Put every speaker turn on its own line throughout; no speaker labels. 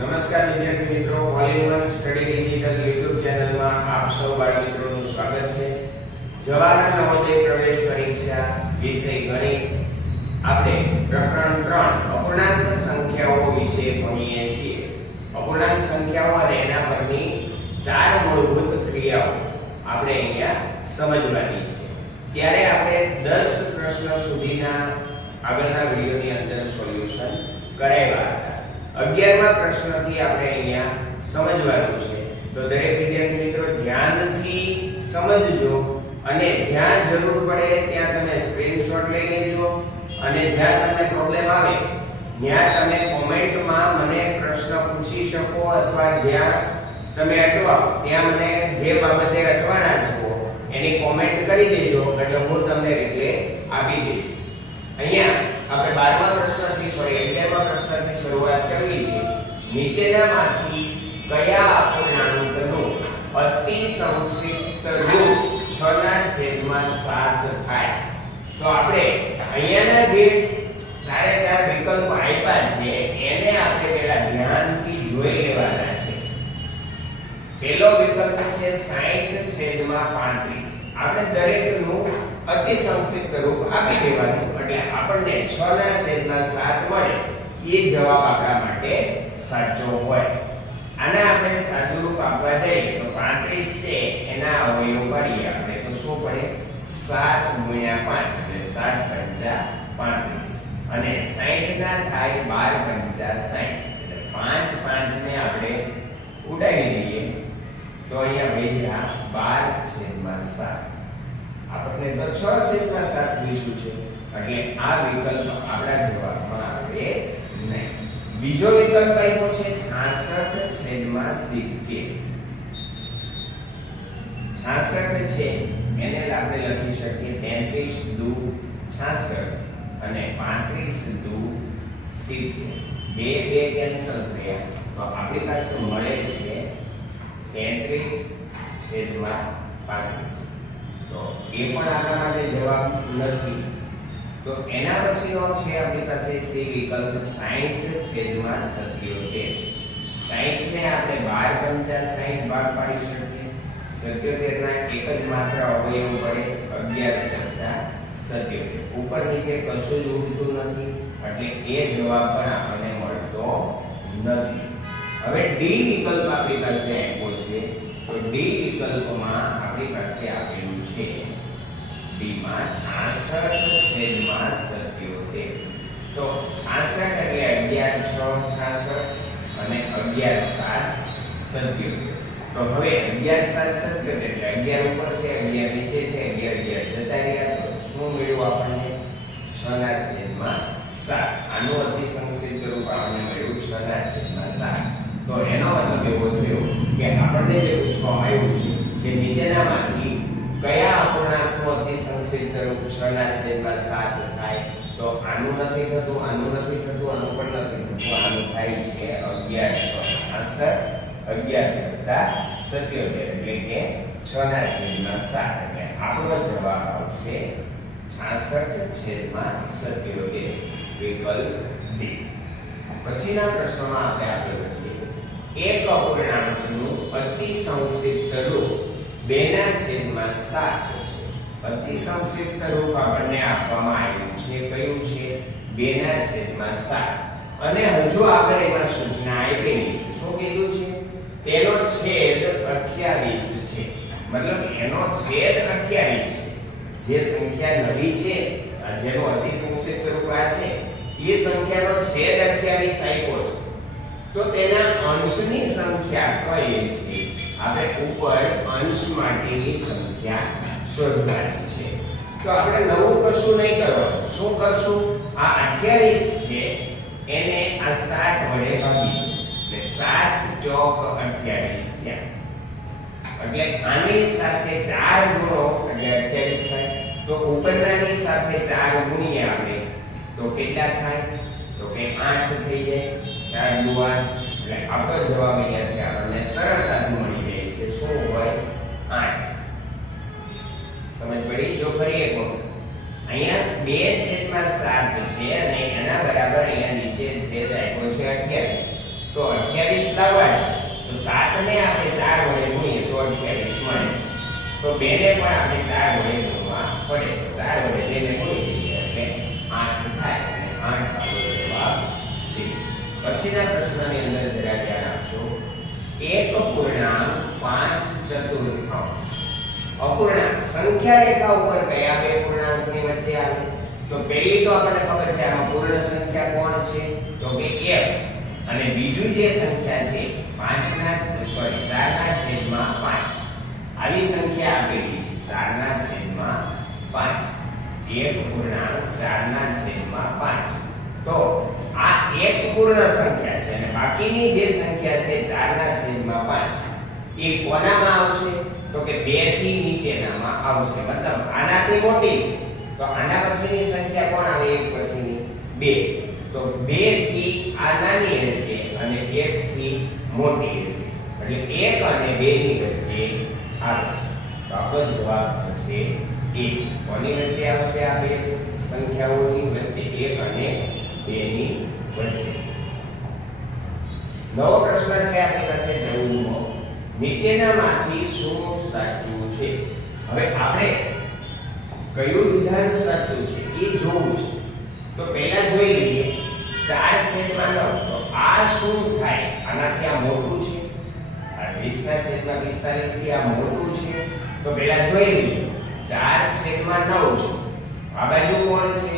નમસ્કાર વિદ્યાર્થી મિત્રો ઓલ સ્ટડી ડિજિટલ યુટ્યુબ ચેનલમાં આપ સૌ બાળ મિત્રોનું સ્વાગત છે. જવાહર નવોદય પ્રવેશ પરીક્ષા વિષય ગણિત. આપણે પ્રકરણ 3 અપૂર્ણાંક સંખ્યાઓ વિશે ભણીએ છીએ. અપૂર્ણાંક સંખ્યાઓ અને એના પરની ચાર મૂળભૂત ક્રિયાઓ આપણે અહીંયા સમજવાની છે. ત્યારે આપણે 10 પ્રશ્ન સુધીના આગળના વિડિયોની અંદર સોલ્યુશન કરાવ્યા હતા. અગિયારમા પ્રશ્નથી આપણે અહીંયા સમજવાનું છે. તો દરેક વિદ્યાર્થી મિત્રો, ધ્યાનથી સમજજો અને જ્યાં જરૂર પડે ત્યાં તમે સ્ક્રીનશોટ લઈ લેજો અને જ્યાં તમને પ્રોબ્લેમ આવે, ત્યાં તમે કોમેન્ટમાં મને પ્રશ્ન પૂછી શકો અથવા જ્યાં તમે અટવાઓ, ત્યાં મને જે બાબતે અટવાના છો એની કોમેન્ટ કરી દેજો, એટલે હું તમને રિપ્લે આપી દઈશ. અહીંયા આપણે 12મા પ્રશ્નથી સોરી 11મા પ્રશ્નથી શરૂઆત કરવી છે નીચેનામાંથી કયા અપૂર્ણાંકનું અતિ સંક્ષિપ્ત રૂપ 6 ના છેદમાં 7 થાય? તો આપણે અહીંયાના જે ચારે ચાર વિકલ્પો આપ્યા છે, એને આપણે પહેલા ધ્યાનથી જોઈ લેવાના છે. પહેલો વિકલ્પ છે 60 છેદમાં 35 આપણે દરેકનું અતિ સંક્ષિપ્ત રૂપ આપી દેવાનું. એટલે આપણને 6 ના છેદમાં 7 મળે, એ જવાબ આપણા માટે સાચો હોય. આને આપણે સાદું રૂપ આપવા જઈએ તો 35 છે, એના અવયવ પાડીએ આપણે તો શું પડે? 7 ગુણ્યા 5 એટલે 7 પંચા 35 અને 60 ના થાય 12 5 60 એટલે 5 5 ને આપણે ઉડાવી દઈએ. તો અહીંયા વધ્યા 12 છેદમાં 7 આપણને તો 6 છેદમાં 7 જોઈશું છે. એટલે આ વિકલ્પ આપણા જવાબમાં આવે નહીં. બીજો વિકલ્પ આપ્યો છે 66 છેદમાં 70 66 છે, એને આપણે લખી શકીએ 33 દુ 66 અને 35 દુ 70 બે બે કેન્સલ થયા. તો આપણી પાસે મળે છે 33 છેદમાં 35 તો એ પણ આપણા માટે જવાબ નથી. તો એના પછીનો છે આપણી પાસે સી વિકલ્પ 60 છેદમાં 77 60 ને આપણે 12 પંચા 60 ભાગ પાડી શકીએ. 77 ના એક જ માત્ર અવયવ પડે 11 સત્તા 77 ઉપર નીચે કશું જ ઉડતું નથી, એટલે એ જવાબ પણ આપણને મળતો નથી. હવે ડી વિકલ્પ આપણી પાસે આપ્યો છે. તો ડી વિકલ્પમાં આપણી પાસે આપેલું છે. ડી છાસઠ 66 છેદમાં 77 તો 66 એટલે 11 6 66 અને 11 7 77 તો હવે 11 7 77 એટલે 11 ઉપર છે 11 નીચે છે 11 11 જતા રહ્યા. તો શું મળ્યું આપણને? છ ના છેદમાં સાત. આનું અતિ સંક્ષિપ્ત રૂપ આપણને મળ્યું છ ના છેદમાં સાત. તો એનો મતલબ એવો થયો કે આપણને જે પૂછવામાં આવ્યું છે કે નીચેનામાંથી કયા અપૂર્ણાંકનો અતિ રૂપ 6 ના છેદમાં 7 થાય તો આનું નથી થતું, આનું નથી થતું, આનું પણ નથી થતું. આનું થાય છે 1166 11 સત્તા 77 એટલે કે 6 ના છેદમાં 7 એટલે આપણો જવાબ આવશે 66 છેદમાં 77 વિકલ્પ ડી. પછીના પ્રશ્નમાં આપણે આગળ વધીએ. એક અપૂર્ણાંકનું અતિ સંક્ષિપ્ત રૂપ 2 ના છેદમાં 7 છે અતિ સંક્ષિપ્ત રૂપ આપણને આપવામાં આવ્યું છે. કયું છે? બે ના છેદમાં સાત. અને હજુ આગળ એમાં સૂચના આપેલી છે. શું કીધું છે? તેનો છેદ 28 છે. મતલબ એનો છેદ 28 છે. જે સંખ્યા નવી છે જેનો અતિ સંક્ષિપ્ત રૂપ આ છે, એ સંખ્યાનો છેદ 28 આપ્યો છે. તો તેના અંશની સંખ્યા કઈ છે? આપણે ઉપર અંશ માટેની સંખ્યા શોધવાની. તો આપણે નવું કશું નહીં કરવાનું. શું કરશું? આ 28 છે, એને આ 7 વડે ભાગી. એટલે 7 ચોક 28 થયા. એટલે આની સાથે 4 ગુણો, એટલે 28 થાય. તો ઉપરનાની સાથે 4 ગુણીએ આપણે, તો કેટલા થાય? તો કે 8 થઈ જાય. 4 દુ 8 એટલે આપણો જવાબ અહીંયાથી આપણને સરળતાથી સમજ પડી? જો ફરી એક વખત. અહીંયા બે છેદમાં સાત છે અને એના બરાબર અહીંયા નીચે છેદ આપ્યો છે 28 તો અઠ્યાવીસ લાવવા છે. તો સાત ને આપણે ચાર વડે ગુણીએ તો 28 મળે તો બેને પણ આપણે ચાર વડે ગુણવા પડે. તો ચાર વડે બેને ગુણી દઈએ એટલે આઠ થાય અને આઠ આપણો જવાબ છે. પછીના પ્રશ્નની અંદર જરા ધ્યાન આપશો. એક પૂર્ણાંક પાંચ ચતુર્થાંશ. અપૂર્ણાંક. સંખ્યા રેખા ઉપર કયા બે પૂર્ણાંકની વચ્ચે આવે? તો પહેલી તો આપણને ખબર છે આમાં પૂર્ણ સંખ્યા કોણ છે? તો કે એક અને બીજું જે સંખ્યા છે, પાંચના સોરી ચારના છેદમાં પાંચ. આવી સંખ્યા આપેલી છે, ચારના છેદમાં પાંચ. એક પૂર્ણાંક, ચારના છેદમાં પાંચ. તો આ એક પૂર્ણ સંખ્યા છે અને બાકીની જે સંખ્યા છે, ચારના છેદમાં પાંચ. એ કોનામાં આવશે? તો કે બેથી નીચેનામાં આવશે. મતલબ આનાથી મોટી છે. તો આના પછીની સંખ્યા કોણ આવે? એક પછીની બે. તો બેથી આ નાની રહેશે અને એક થી મોટી રહેશે એટલે એક અને બે ની વચ્ચે આવે. તો આપણો જવાબ થશે એક કોની વચ્ચે આવશે આ બે સંખ્યાઓની વચ્ચે? એક અને બે ની વચ્ચે. નવો પ્રશ્ન છે આપણી પાસે ચૌદમો નીચેનામાંથી શું સાચું છે? હવે આપણે કયું વિધાન સાચું છે એ જોવું છે. તો પહેલા જોઈ લઈએ, ચાર છેદમાં નવ, તો આ શું થાય? આનાથી આ મોટું છે. આ વીસના છેદમાં પિસ્તાલીસથી આ મોટું છે. તો પહેલા જોઈ લઈએ, ચાર છેદમાં નવ છે. આ બાજુ કોણ છે?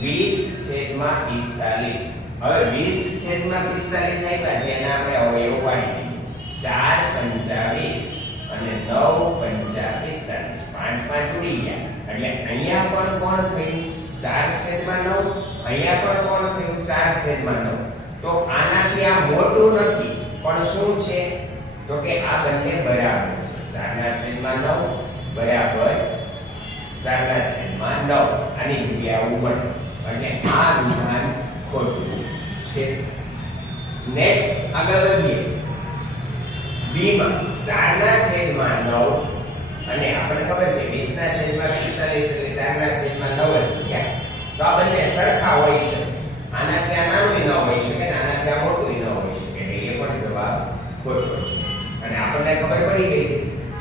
વીસ છેદમાં પિસ્તાલીસ. હવે વીસ છેદમાં પિસ્તાલીસ આપ્યા છે, એના આપણે અવયવ પાડી દઈએ ચાર પંચા વીસ અને નવ પંચા પિસ્તાલીસ. પાંચ પાંચ ઉડી ગયા. એટલે અહીંયા પણ કોણ થયું? ચાર છેદમાં નવ. અહીંયા પણ કોણ થયું? ચાર છેદમાં નવ. તો આનાથી આ મોટું નથી, પણ શું છે? તો કે આ બંને બરાબર છે. ચારના છેદમાં નવ, બરાબર. ચારના છેદમાં નવ. આની જગ્યાએ ઉમટ એટલે આ વિધાન ખોટું છે. નેક્સ્ટ આગળ વધીએ. B માં ચારના છેદમાં નવ અને આપણને ખબર છે 20 ના છેદમાં 45 એટલે ના છેદમાં નવ જ થયા. તો આ બંને સરખા હોઈ શકે આનાથી આ નાનું ન હોઈ શકે ને આનાથી આ મોટું ન હોઈ શકે એટલે એ પણ જવાબ ખોટો છે અને આપણને ખબર પડી ગઈ કે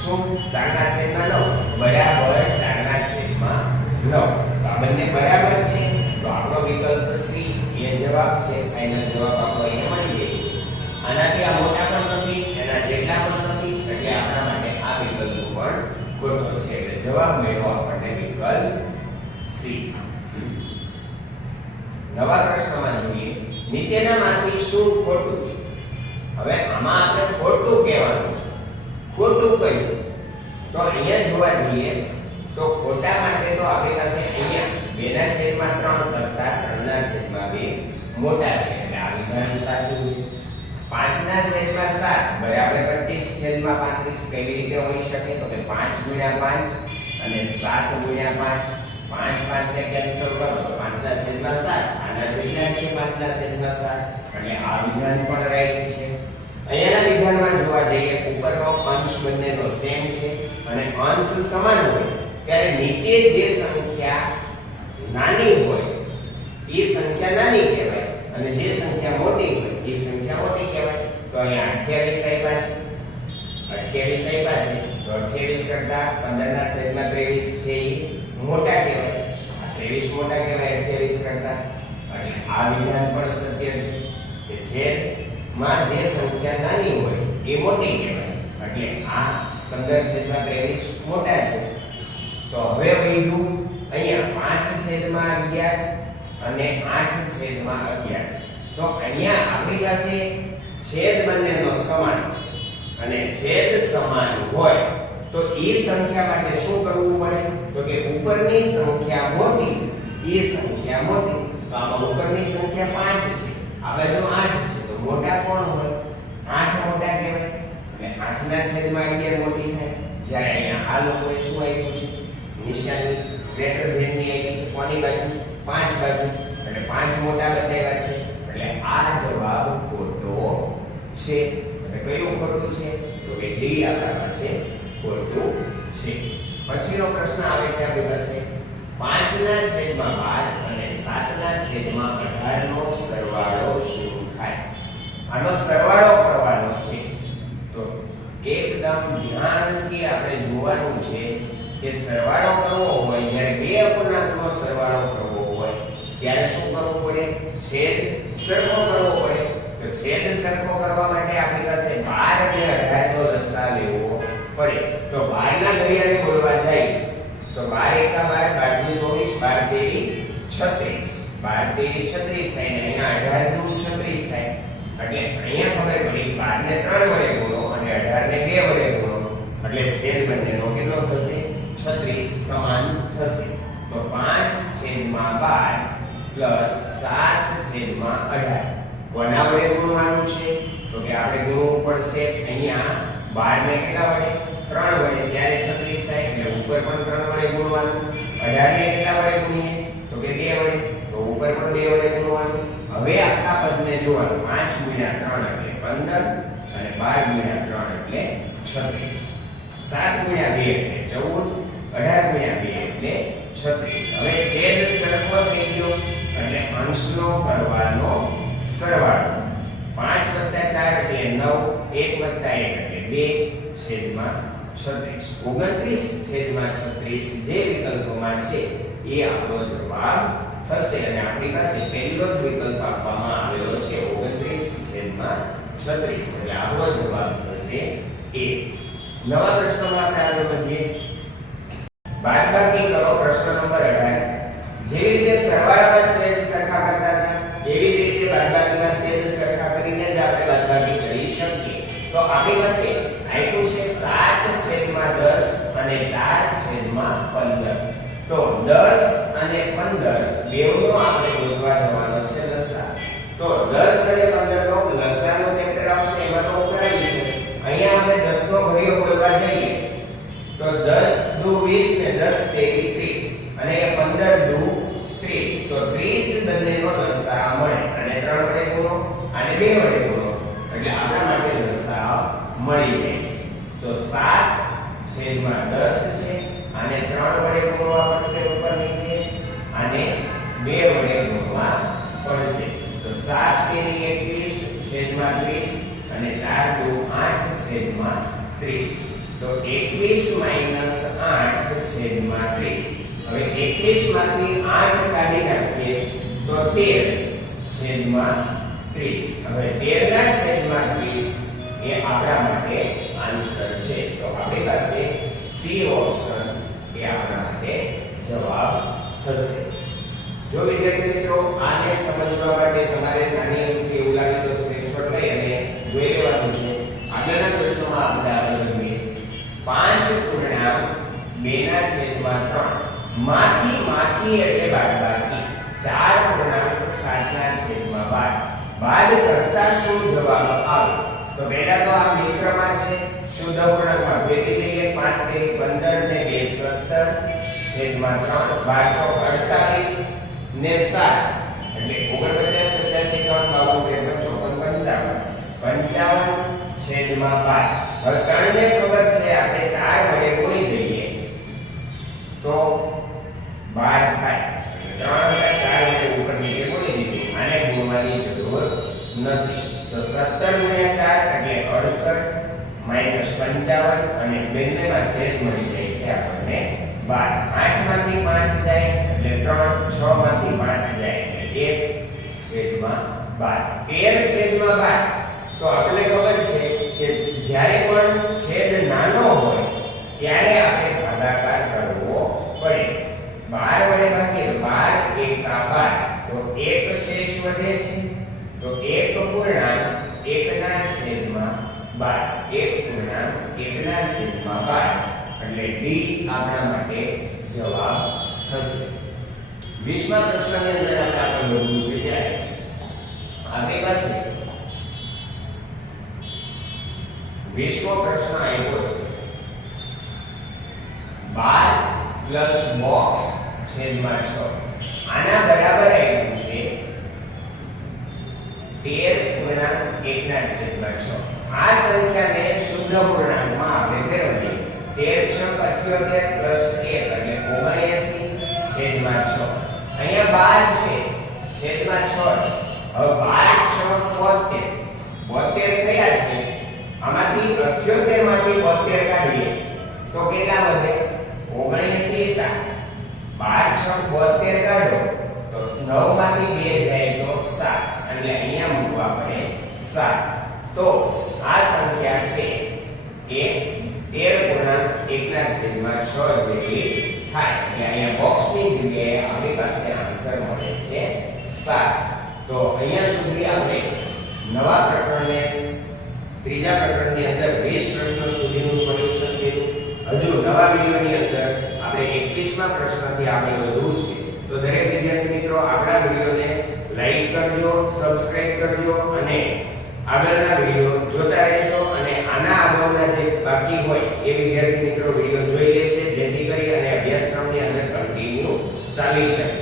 શું ચારના છેદમાં નવ બરાબર ચારના છેદમાં નવ તો આ બંને બરાબર છે તો આપણો વિકલ્પ સી એ જવાબ છે એનો જવાબ આપણો અહીંયા મળી જાય છે આનાથી આ મોટા પણ નથી એના જેટલા પણ નથી એટલે આપણા માટે આ વિકલ્પ પણ ખોટો છે એટલે જવાબ મેળવો આપણને વિકલ્પ સી નવા પ્રશ્નમાં જોઈએ નીચેનામાંથી શું ખોટું છે? હવે આમાં આપણે ખોટું કહેવાનું છે. ખોટું કયું તો અહીંયા જોવા જઈએ, તો ખોટા માટે તો આપણી પાસે અહીંયા બેના છેદમાં ત્રણ કરતા ત્રણના છેદમાં બે મોટા છે. એટલે આ વિધાન સાચું છે. પાંચના છેદમાં સાત બરાબર પચીસ છેદમાં પાંત્રીસ કેવી રીતે હોઈ શકે? તો કે પાંચ ગુણ્યા પાંચ અને સાત ગુણ્યા પાંચ પાંચ પાંચ ને કેન્સલ કરો પાંચના છેદમાં સાત આના જેટલા છે પાંચના છેદમાં સાત એટલે આ વિધાન પણ રાઈટ છે. અહીંયાના વિધાનમાં જોવા જઈએ, ઉપરનો અંશ બંનેનો સેમ છે અને અંશ સમાન હોય. ત્યારે નીચે જે સંખ્યા નાની હોય, એ સંખ્યા નાની કહેવાય. અને જે સંખ્યા મોટી હોય, એ સંખ્યા મોટી કહેવાય. તો અહીંયા 28 આપ્યા છે. 28 આપ્યા છે. તો 28 કરતા 15 ના છેદમાં 23 છે મોટા કહેવાય. 23 મોટા કહેવાય 28 કરતા. એટલે આ વિધાન પણ સત્ય છે. કે જે માં જે સંખ્યા નાની હોય, એ મોટી કહેવાય. એટલે આ 15 છેદમાં 23 મોટા છે. તો હવે વધ્યું અહીંયા પાંચ છેદમાં 11 અને આઠ છેદમાં 11 તો અહીંયા આપણી પાસે છેદ બંનેનો સમાન છે. અને છેદ સમાન હોય તો એ સંખ્યા માટે શું કરવું પડે? તો કે ઉપરની સંખ્યા મોટી, એ સંખ્યા મોટી. તો આમાં ઉપરની સંખ્યા 5 છે, આ બાજુ 8 છે, તો મોટા કોણ હોય? 8 મોટા કહેવાય. એટલે 8 ના છેદમાં 11 મોટી થાય. જ્યારે અહીંયા આ લોકોએ શું આપ્યું છે? નિશાની ગ્રેટર ધેનની છે. કોની બાજુ? 5 બાજુ. એટલે 5 મોટા બતાવ્યા છે. એટલે આ જવાબ ખોટો છે. એટલે કયું ખોટો છે? તો કે ડી આપણા પાસે ખોટું છે પછીનો પ્રશ્ન આવે છે આપણી પાસે 5 ના છેદમાં બાર અને 7 ના છેદમાં 18 નો સરવાળો શું થાય? આનો સરવાળો કરવાનો છે. તો એકદમ ધ્યાનથી આપણે જોવાનું છે કે સરવાળો કરવો હોય, જ્યારે બે અપૂર્ણાંકનો સરવાળો કરવો હોય, ત્યારે શું કરવું પડે? છેદ સરખો કરવો પડે. તો છેદ સરખો કરવા માટે આપણી પાસે બાર અને 18 નો લસા લેવો પડે. તો 12 ના ઘડિયાળે બોલવા જાય તો 12 એકા 12 12 દુ 24 12 તેરી 36 12 તેરી 36 થાય ને અહીંયા 36 થાય. એટલે અહીંયા ખબર પડી 12 ને 3 વડે ગુણો અને 18 ને 2 વડે ગુણો. એટલે છેદ બંનેનો કેટલો થશે? 36 સમાન થશે. તો 5 છેદમાં 12 પ્લસ 7 છેદમાં 18 કોના વડે ગુણવાનું છે? તો કે આપણે ગુણવું પડશે અહીંયા 12 ને કેટલા વડે? ત્રણ વડે. ત્યારે 36 થાય. એટલે ઉપર પણ ત્રણ વડે ગુણવાનું. 18 ને કેટલા વડે ગુણીએ? તો કે બે વડે. તો ઉપર પણ બે વડે ગુણવાનું. હવે આખા પદને જોવાનું. પાંચ ગુણ્યા ત્રણ એટલે 15 અને બાર ગુણ્યા ત્રણ એટલે 36 7 ગુણ્યા બે એટલે ચૌદ. અઢાર ગુણ્યા બે એટલે 36 હવે છેદ સર્વ થઈ ગયો એટલે અંશનો કરવાનો સરવાળો. 5 4 એટલે 9 1 1 એટલે 2 છેદમાં 36 29 છેદમાં 36 જે વિકલ્પોમાં છે, એ આપણો જવાબ થશે અને આપણી પાસે પહેલો જ વિકલ્પ આપવામાં આવેલો છે 29 છેદમાં 36 એટલે આપણો જવાબ થશે એ નવા પ્રશ્નમાં આપણે આગળ વધીએ બાદબાકી કરો પ્રશ્ન નંબર 18 જેવી રીતે સરવાળામાં છેદ સરખા કરતા હતા એવી જ રીતે બાદબાકીમાં છેદ સરખા કરીને જ આપણે બાદબાકી કરી શકીએ તો આપણી પાસે i2 છે 7 છેદમાં 10 અને 4 છેદમાં 15 તો 10 અને 15 બેવનો આપણે ગોતવા જવાનો છે લસા તો 10 અને 15 નો લસાનો ચેપ્ટર આવશે એમાં તો હું કરાવી છે અહીંયા આપણે 10 નો ઘડિયો બોલવા જઈએ તો 10 દુ 20 ને 10 તેરી 30 અને એ 15 દુ 30 તો 30 બંનેનો લસા મળે અને 3 વડે ગુણો અને 2 વડે ગુણો એટલે આપણા માટે લસા મળી જાય છે તો 7 છેદમાં 10 છે આને 3 વડે ગુણવા પડશે ઉપર નીચે અને 2 વડે ગુણવા પડશે તો 7 તેરી 21 છેદમાં 30 અને ચાર દુ આઠ, છેદમાં 30 તો 21 માઇનસ 8 છેદમાં 30 હવે 21 માંથી 8 કાઢી નાખીએ તો 13 છેદમાં 30 હવે 13 ના 30 એ આપણા માટે આન્સર છે. તો આપણી પાસે સી ઓપ્શન એ આપણા માટે જવાબ થશે. જો વિદ્યાર્થી મિત્રો આને સમજવા માટે છેદમાં 3 12 ચોક 48 ને 7 એટલે 49 85 ત્રણ બાવન ત્રેપન ચોપન પંચાવન પંચાવન 12 હવે આપણે ચાર વડે ગુણી દઈએ તો બાર થાય ત્રણ હતા ચાર ઉપર નીચે ગુણી દીધું આને ગુણવાની જરૂર નથી તો 17 ગુણ્યા ચાર એટલે 68 માઇનસ 55 અને બંનેમાં છેદ મળી જાય છે આપણને. 12 8 માંથી 5 જાય એટલે 3 6 માંથી પાંચ જાય એટલે એક છેદમાં બાર. તેર છેદમાં બાર. તો આપણે ખબર છે કે જ્યારે પણ છેદ નાનો હોય, ત્યારે આપણે ભાગાકાર કરવો પડે. બાર વડે ભાગીએ બાર એકા બાર. તો એક શેષ વધે છે. તો એક પૂર્ણાંક એકના છેદમાં બાર. એક પૂર્ણાંક એકના છેદમાં 12 એટલે ડી આપણા માટે જવાબ થશે. 20મા પ્રશ્નની અંદર આપણે આગળ છે ત્યારે આપણી પાસે 20મો પ્રશ્ન આવ્યો છે. બાર પ્લસ બોક્સ છેદમાં છ. આના બરાબર આવ્યું છે તેર પૂર્ણાંક 1 ના છેદમાં છ. આ સંખ્યાને શુદ્ધ પૂર્ણાંકમાં આપણે ફેરવીએ. 13 6 78 પ્લસ એક એટલે 79 છેદમાં 6 અહીંયા 12 છે. છેદમાં 6 હવે 12 સુધી આપણે નવા પ્રકરણને, ત્રીજા પ્રકરણની અંદર વીસ પ્રશ્નો સુધીનું સોલ્યુશન કર્યું. હજુ નવા વિડીયોની અંદર આપણે એકવીસમાં પ્રશ્નથી આગળ વધવું છે. તો દરેક વિદ્યાર્થી મિત્રો, આપણા વિડીયોને લાઈક કરજો સબસ્ક્રાઇબ કરજો અને આગળના વીડિયો જોતા રહેશો અને આના અગાઉના જે બાકી હોય એ વિદ્યાર્થી મિત્રો વીડિયો જોઈ લેશે, જેથી કરી અને અભ્યાસક્રમની અંદર કન્ટિન્યુ ચાલી શકે.